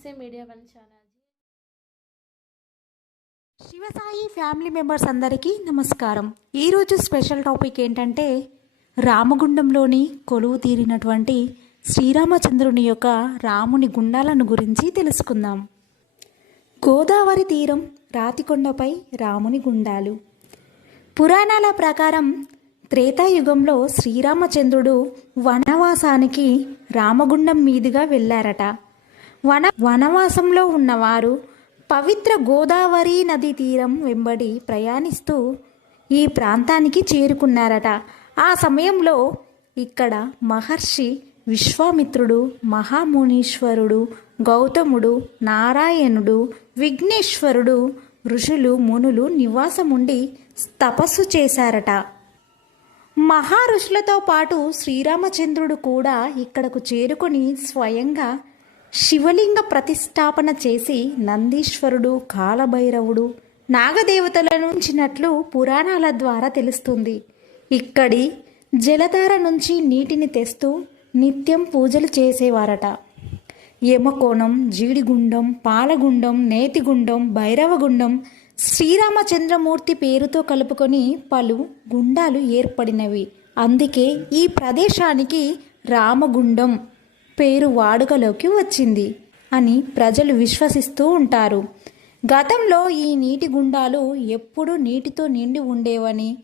SSA media one channel Shivasai family members అందరికీ నమస్కారం. ఈరోజు స్పెషల్ టాపిక్ ఏంటంటే రామగుండంలోని కొలువు తీరినటువంటి శ్రీరామచంద్రుని యొక్క రాముని గుండాలను గురించి తెలుసుకుందాం. గోదావరి తీరం రాతికొండపై రాముని గుండాలు. పురాణాల ప్రకారం త్రేతాయుగంలో శ్రీరామచంద్రుడు వనవాసానికి రామగుండం మీదుగా వెళ్ళారట. వన వనవాసంలో ఉన్నవారు పవిత్ర గోదావరి నది తీరం వెంబడి ప్రయాణిస్తూ ఈ ప్రాంతానికి చేరుకున్నారట. ఆ సమయంలో ఇక్కడ మహర్షి విశ్వామిత్రుడు మహామునీశ్వరుడు గౌతముడు నారాయణుడు విఘ్నేశ్వరుడు ఋషులు మునులు నివాసముండి తపస్సు చేశారట. మహారుషులతో పాటు శ్రీరామచంద్రుడు కూడా ఇక్కడకు చేరుకొని స్వయంగా శివలింగ ప్రతిష్టాపన చేసి నందీశ్వరుడు కాలభైరవుడు నాగదేవతలను ఉంచినట్లు పురాణాల ద్వారా తెలుస్తుంది. ఇక్కడి జలధార నుంచి నీటిని తెస్తూ నిత్యం పూజలు చేసేవారట. యమకోణం జీడిగుండం పాలగుండం నేతిగుండం భైరవగుండం శ్రీరామచంద్రమూర్తి పేరుతో కలుపుకొని పలు గుండాలు ఏర్పడినవి. అందుకే ఈ ప్రదేశానికి రామగుండం పేరు వాడుకలోకి వచ్చింది అని ప్రజలు విశ్వసిస్తూ ఉంటారు. గతంలో ఈ నీటి గుండాలు ఎప్పుడూ నీటితో నిండి ఉండేవని.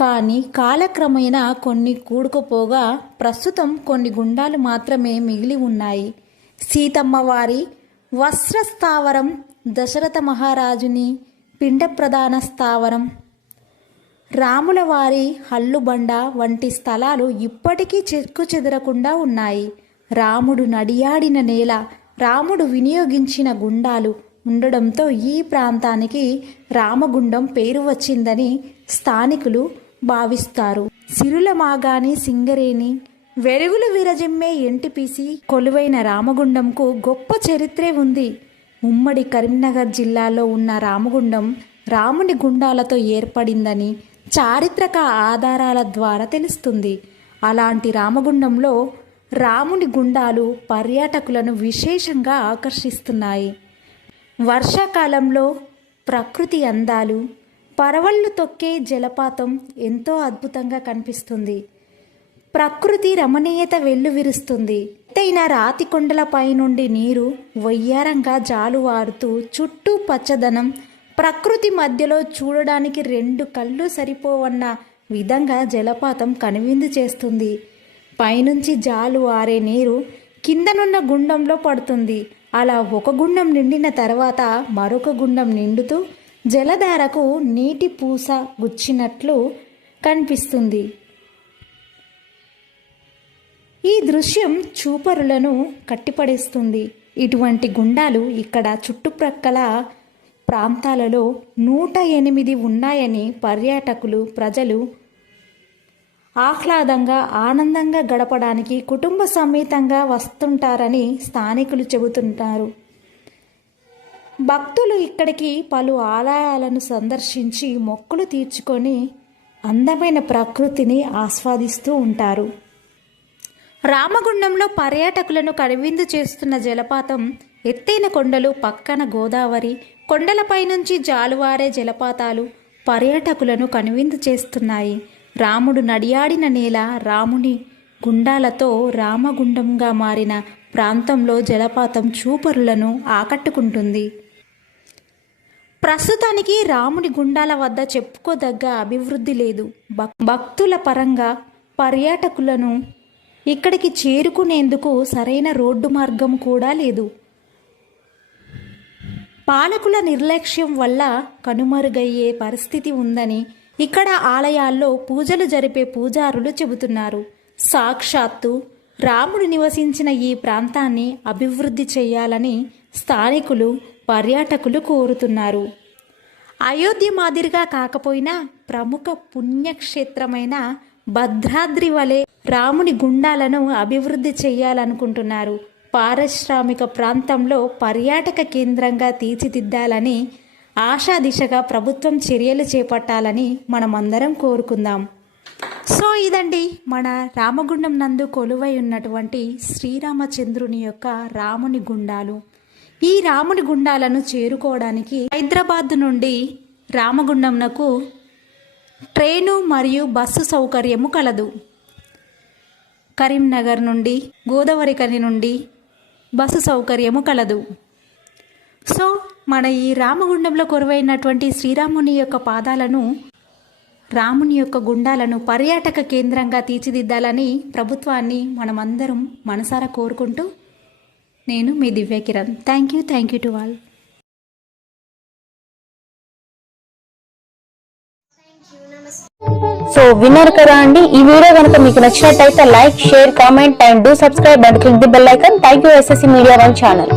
కానీ కాలక్రమేణా కొన్ని కూడుకుపోగా ప్రస్తుతం కొన్ని గుండాలు మాత్రమే మిగిలి ఉన్నాయి. సీతమ్మ వారి వస్త్ర స్థావరం దశరథ మహారాజుని పిండ ప్రధాన స్థావరం రాముల వారి హల్లుబండ వంటి స్థలాలు ఇప్పటికీ చెక్కు చెదరకుండా ఉన్నాయి. రాముడు నడియాడిన నేల రాముడు వినియోగించిన గుండాలు ఉండడంతో ఈ ప్రాంతానికి రామగుండం పేరు వచ్చిందని స్థానికులు భావిస్తారు. సిరుల మాగాని సింగరేణి వెలుగులు విరజిమ్మే ఎన్టీపీసీ కొలువైన రామగుండంకు గొప్ప చరిత్రే ఉంది. ఉమ్మడి కరీంనగర్ జిల్లాలో ఉన్న రామగుండం రాముని గుండాలతో ఏర్పడిందని చారిత్రక ఆధారాల ద్వారా తెలుస్తుంది. అలాంటి రామగుండంలో రాముని గుండాలు పర్యాటకులను విశేషంగా ఆకర్షిస్తున్నాయి. వర్షాకాలంలో ప్రకృతి అందాలు పరవళ్ళు తొక్కే జలపాతం ఎంతో అద్భుతంగా కనిపిస్తుంది. ప్రకృతి రమణీయత వెల్లువిరుస్తుంది. ఎత్తైన రాతి కొండలపై నుండి నీరు వయ్యారంగా జాలువారుతూ చుట్టూ పచ్చదనం ప్రకృతి మధ్యలో చూడడానికి రెండు కళ్ళు సరిపోవన్న విధంగా జలపాతం కనువిందు చేస్తుంది. పైనుంచి జాలు ఆరే నీరు కిందనున్న గుండంలో పడుతుంది. అలా ఒక గుండం నిండిన తర్వాత మరొక గుండం నిండుతూ జలధారకు నీటి పూస గుచ్చినట్లు కనిపిస్తుంది. ఈ దృశ్యం చూపరులను కట్టిపడేస్తుంది. ఇటువంటి గుండాలు ఇక్కడ చుట్టుప్రక్కల ప్రాంతాలలో నూట ఎనిమిది ఉన్నాయని పర్యాటకులు ప్రజలు ఆహ్లాదంగా ఆనందంగా గడపడానికి కుటుంబ సమేతంగా వస్తుంటారని స్థానికులు చెబుతుంటారు. భక్తులు ఇక్కడికి పలు ఆలయాలను సందర్శించి మొక్కులు తీర్చుకొని అందమైన ప్రకృతిని ఆస్వాదిస్తూ ఉంటారు. రామగుండంలో పర్యాటకులను కనువిందు చేస్తున్న జలపాతం ఎత్తైన కొండలు పక్కన గోదావరి కొండలపై నుంచి జాలువారే జలపాతాలు పర్యాటకులను కనువిందు చేస్తున్నాయి. రాముడు నడియాడిన నేల రాముని గుండాలతో రామగుండంగా మారిన ప్రాంతంలో జలపాతం చూపరులను ఆకట్టుకుంటుంది. ప్రస్తుతానికి రాముడి గుండాల వద్ద చెప్పుకోదగ్గ అభివృద్ధి లేదు. భక్తుల పరంగా పర్యాటకులను ఇక్కడికి చేరుకునేందుకు సరైన రోడ్డు మార్గం కూడా లేదు. పాలకుల నిర్లక్ష్యం వల్ల కనుమరుగయ్యే పరిస్థితి ఉందని ఇక్కడ ఆలయాల్లో పూజలు జరిపే పూజారులు చెబుతున్నారు. సాక్షాత్తు రాముడు నివసించిన ఈ ప్రాంతాన్ని అభివృద్ధి చేయాలని స్థానికులు పర్యాటకులు కోరుతున్నారు. అయోధ్య మాదిరిగా కాకపోయినా ప్రముఖ పుణ్యక్షేత్రమైన భద్రాద్రి వలె రాముని గుండాలను అభివృద్ధి చేయాలనుకుంటున్నారు. పారిశ్రామిక ప్రాంతంలో పర్యాటక కేంద్రంగా తీర్చిదిద్దాలని ఆశా దిశగా ప్రభుత్వం చర్యలు చేపట్టాలని మనమందరం కోరుకుందాం. సో ఇదండి మన రామగుండం నందు కొలువై ఉన్నటువంటి శ్రీరామచంద్రుని యొక్క రాముని గుండాలు. ఈ రాముని గుండాలను చేరుకోవడానికి హైదరాబాద్ నుండి రామగుండంనకు ట్రైను మరియు బస్సు సౌకర్యము కలదు. కరీంనగర్ నుండి గోదావరి కని నుండి బస్సు సౌకర్యము కలదు. సో మన ఈ రామగుండంలో కొరవైనటువంటి శ్రీరాముని యొక్క పాదాలను రాముని యొక్క గుండాలను పర్యాటక కేంద్రంగా తీర్చిదిద్దాలని ప్రభుత్వాన్ని మనమందరం మనసారా కోరుకుంటూ నేను మీ Divya Kiran. Thank you thank you to all so విన్నారు కదా అండి. ఈ వీడియో కనుక మీకు నచ్చినట్టయితే like share comment and do subscribe and click the bell icon thank you SSC media one channel